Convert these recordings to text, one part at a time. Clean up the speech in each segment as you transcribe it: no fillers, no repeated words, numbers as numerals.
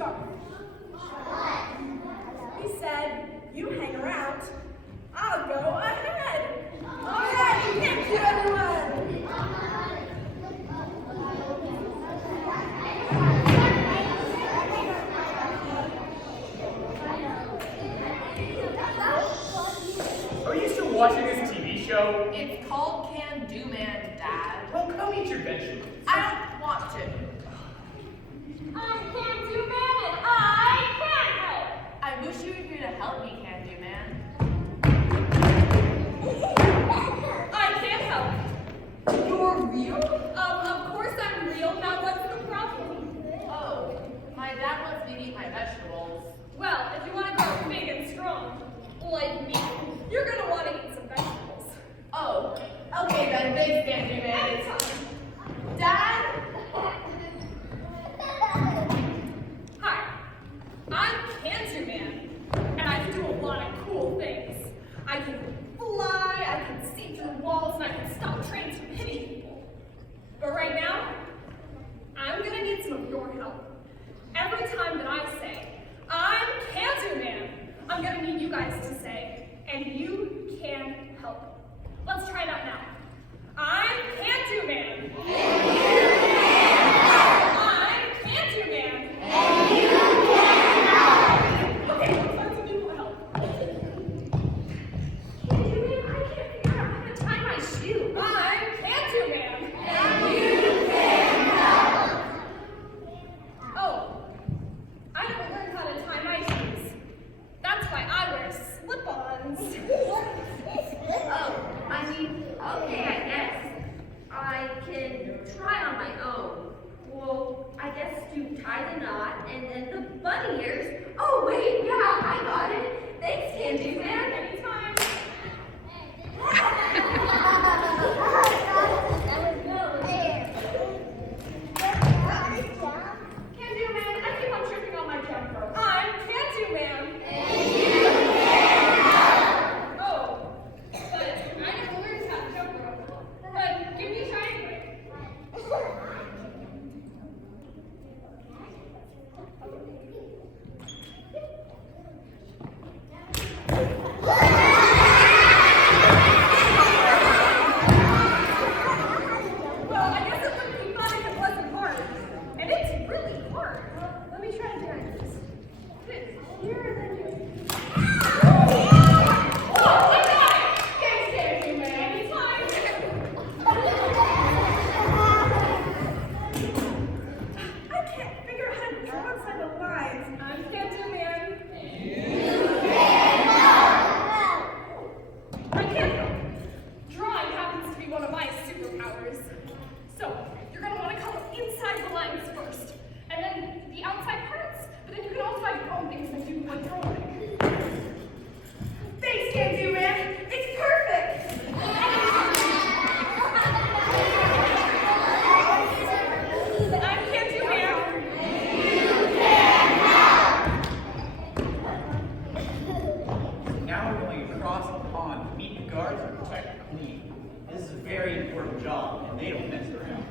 scarf. He said, you hang around, I'll go ahead. All right, thank you, everyone. Are you still watching this TV show? It's called Can Do Man, Dad. Well, go eat your vegetables. I don't want to. I'm Can Do Man and I can help. I wish you were here to help me, Can Do Man. I can't help. You're real? Of course I'm real. Now what's the problem? Oh, my dad wants me to eat my vegetables. Well, if you want to grow big and strong, like me, you're going to want to eat some vegetables. Oh, okay then, thanks, Can Do Man. Anytime. Dad? Hi, I'm Can Do Man, and I can do a lot of cool things. I can fly, I can see through walls, and I can stop trains from hitting people. But right now, I'm gonna need some of your help. Every time that I say, I'm Can Do Man, I'm gonna need you guys to say, and you can help. Let's try it out now. I'm Can Do Man. I'm Can Do Man. Okay, let's find some people to help. Can Do Man, I can't figure out how to tie my shoe. I'm Can Do Man. Oh, I never learned how to tie my shoes. That's why I wear slip-ons. Oh, I mean, okay, I guess. I can try on my own. Well, I guess to tie the knot and then the bunny ears. Oh, wait, yeah, I got it. Thanks, Can Do Man. Anytime. Can Do Man, I keep on tripping on my jump rope. I'm Can Do Man. Oh, but I never learned how to jump rope. But give me a try anyway. Well, I guess it wouldn't be fun if it wasn't hard. And it's really hard. Let me try to do this. It's here and then here. Oh, I got it! Thanks, Can Do Man. Anytime. I can't figure out how to draw inside the lines. I'm Can Do Man. I can't help. Drawing happens to be one of my superpowers. So, you're going to want to color inside the lines first, and then the outside parts. But then you can also add your own things and do what you like. Thanks, Can Do Man. It's perfect. I'm Can Do Man. Now we're going across the pond to meet the guards and protect the queen. This is a very important job, and they don't mess around.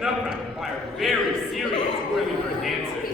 the Nutcracker require very serious early bird dancers.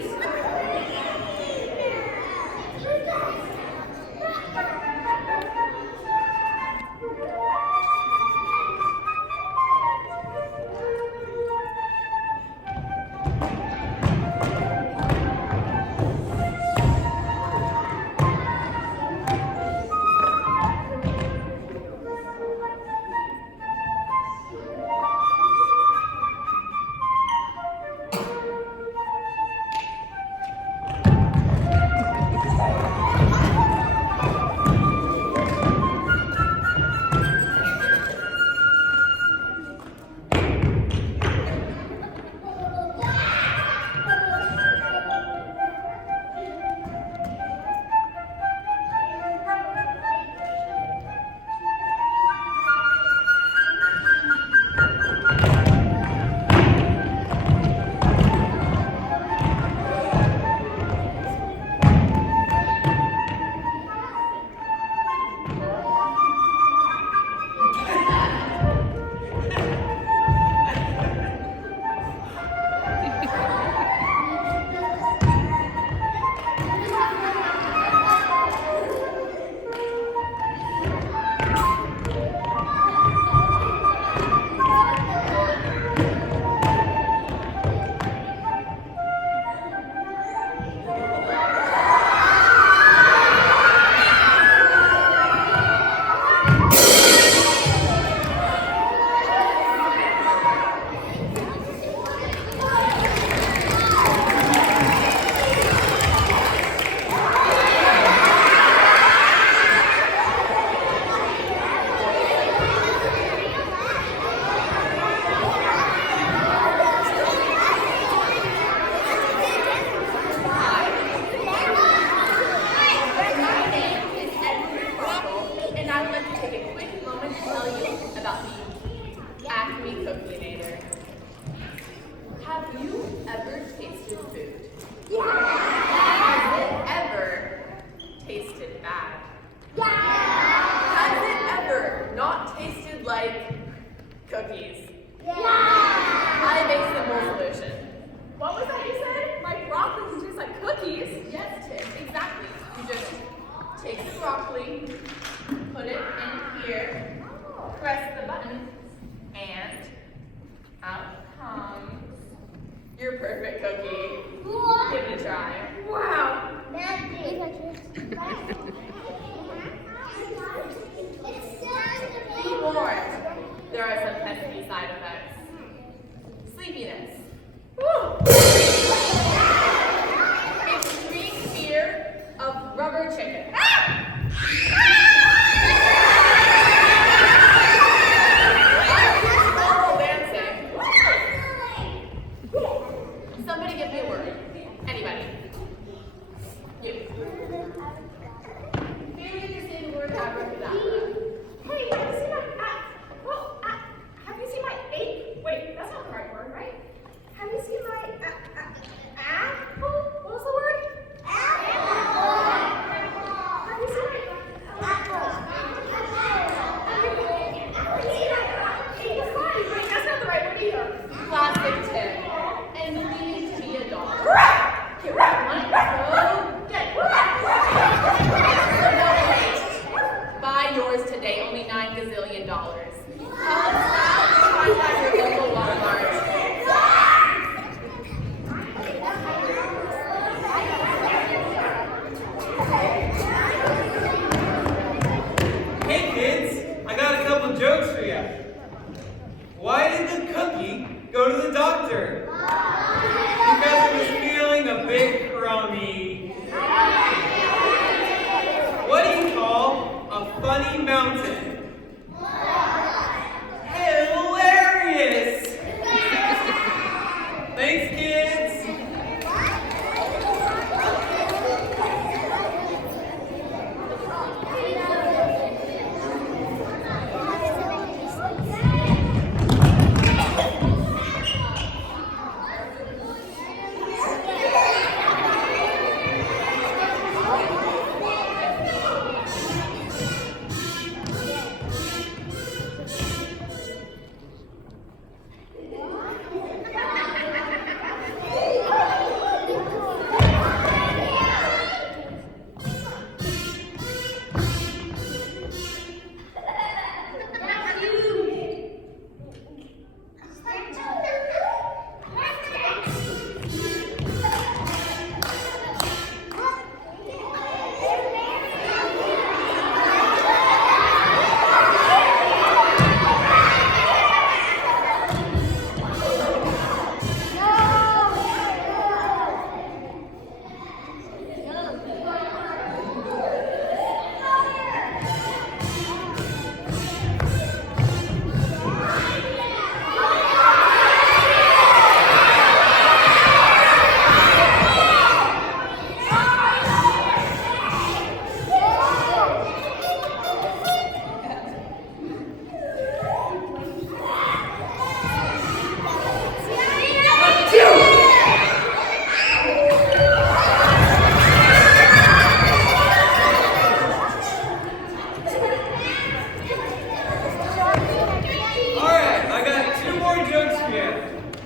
gift.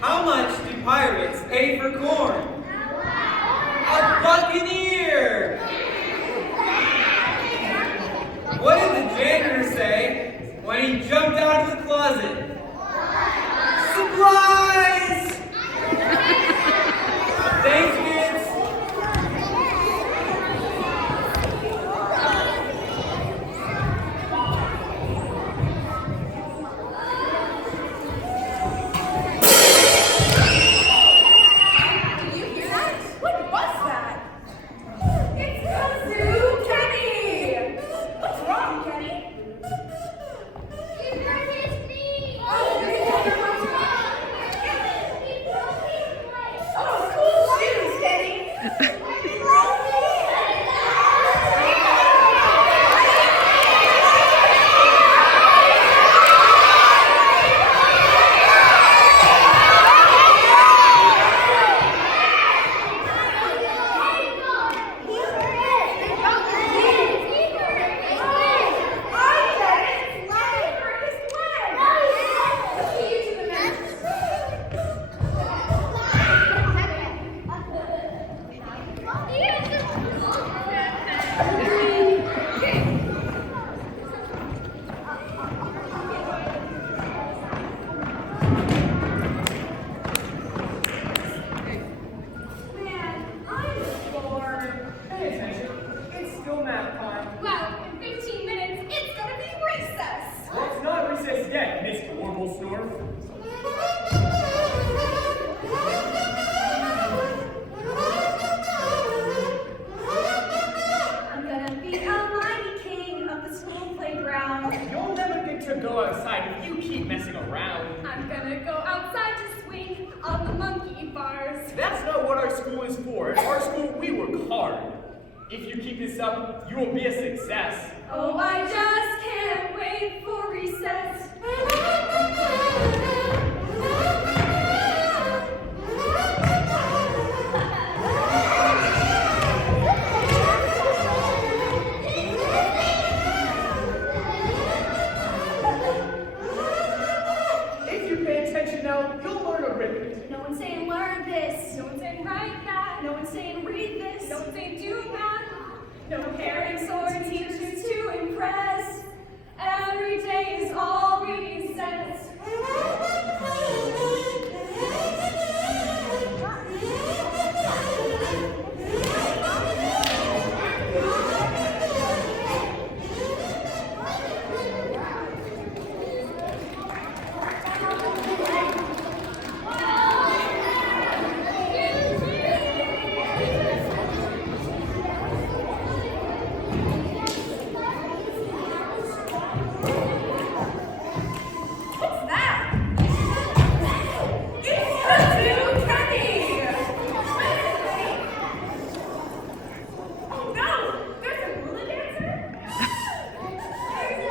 How much do pirates pay for corn? A buccaneer! What did the janitor say when he jumped out of the closet? Supplies! Thanks, kids. Do you hear that? What was that? It's Kazoo Kenny! What's wrong, Kenny? He hurt his knee. Oh, He broke his leg. oh, cool shoes, Kenny! Man, I'm bored. Pay attention. It's still math time. Well, in 15 minutes, it's gonna be recess. Well, it's not recess yet, Miss Warblesnorf. I'm gonna be a mighty king of the school playground. You'll never get to go outside if you keep messing around. I'm gonna go outside to swing on the monkey bars. That's not what our school is for. In our school, we work hard. If you keep this up, you will be a success. Oh, I just can't wait for recess. If you pay attention now, you'll learn arithmetic. No one's saying learn this. No one's saying write that. No one's saying read this. No one's saying do that. No parents or teachers to impress. Every day is all recess. What's that? It's Kazoo Kenny! Oh no! There's a hula dancer? What are you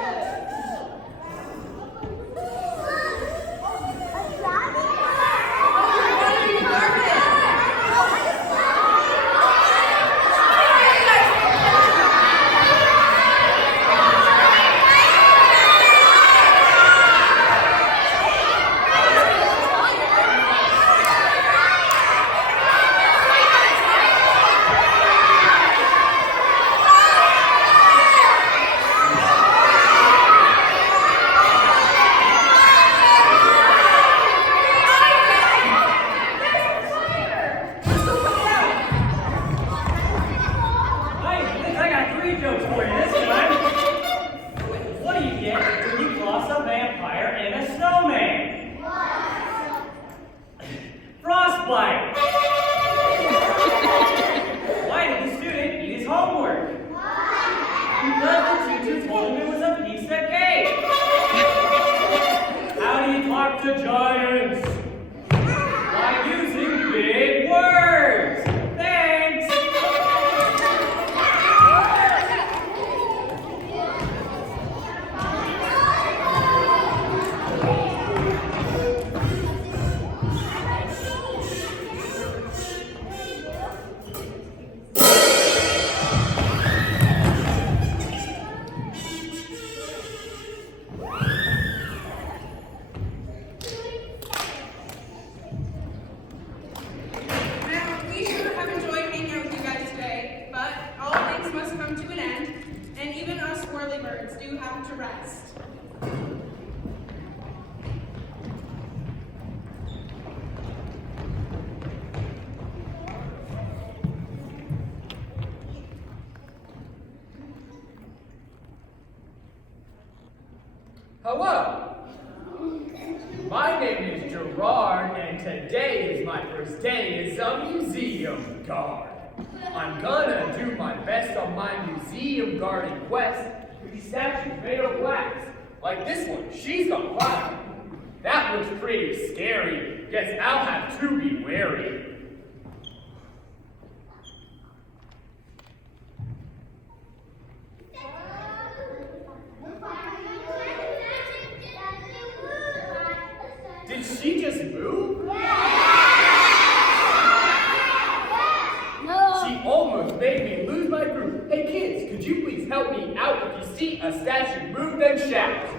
I got 3 jokes for you this time. What do you get when you cross a vampire and a snowman? Frostbite. Why did the student eat his homework? Because the teacher told him it was a piece of cake. How do you talk to giants? By using big words. Thanks. Hello. My name is Gerard, and today is my first day as a museum guard. I'm gonna do my best on my museum guarding quest with these statues made of wax. Like this one, she's a clown. That looks pretty scary. Guess I'll have to be wary. Did she just move? She almost made me lose my groove. Hey kids, could you please help me out? If you see a statue move, then shout.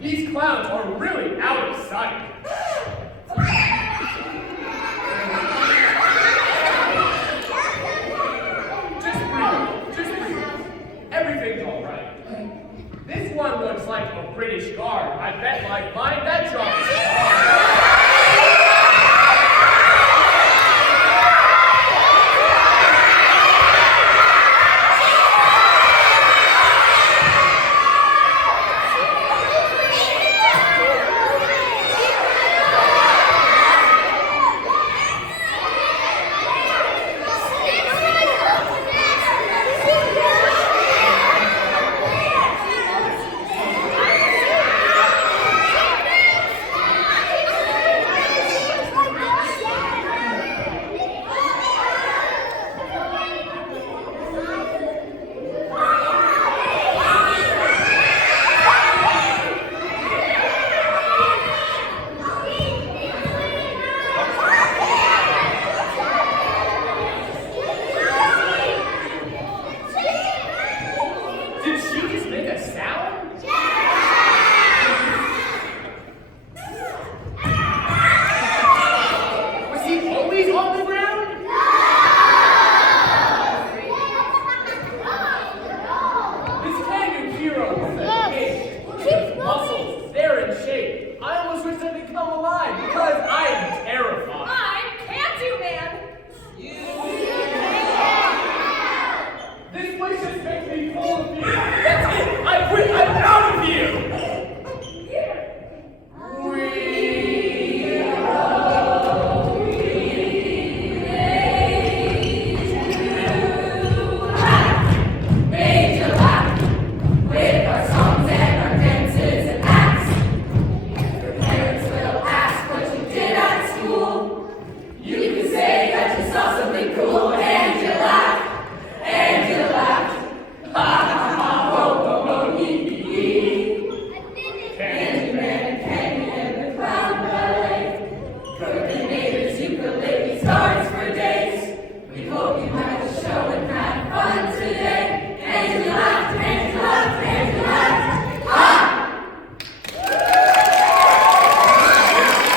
These clowns are really out of sight. Just breathe. Everything's all right. This one looks like a British guard. I bet like mine